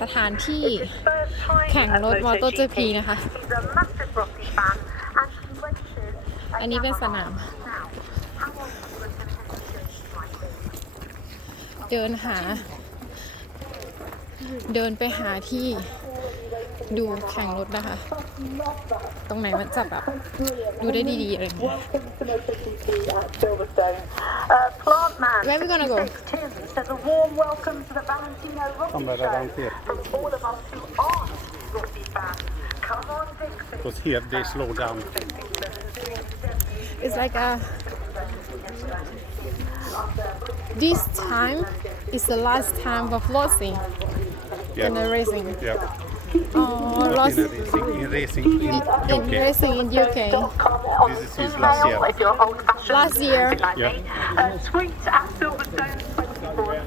สถานที่ It's his first time แข่งรถ at MotoGP นะคะ He's a massive Rossi fan and he races at อันนี้เป็นส Yamaha. นาม Now, how long do you reckon Henry James might be? เดินหา เดินไปหาที่ดูแข่งรถนะคะ ตรงไหนมันจะแบบ ดูได้ดีๆอะไรอย่างเงี้ย Where are we gonna go? 66 Tim says a warm welcome to the Valentino Rocky Show from all of us who aren't Rossi fans. Come on, Dixie. Because here they slow down. It's like a this time is the last time of Rossi in the racing. Yeah. Oh, Not Rossi in racing. In racing in in UK. racing in UK. This is his last year. if you're old fashioned. Last year. like Yeah. me. Uh, sweet Silverstone 24.